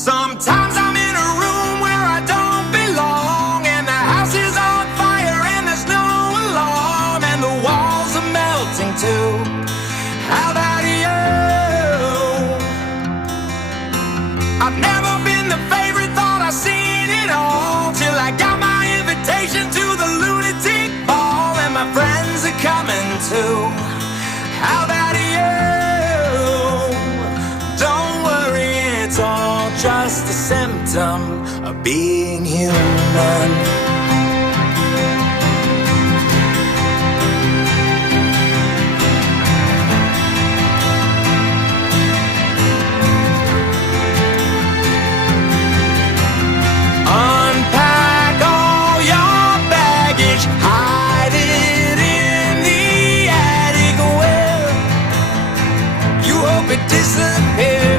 Sometimes I'm in a room where I don't belong, and the house is on fire and there's no alarm, and the walls are melting too. How about you? I've never been the favorite, thought I'd seen it all, till I got my invitation to the lunatic ball, and my friends are coming too. How about you? Don't worry, it's all just a symptom of being human.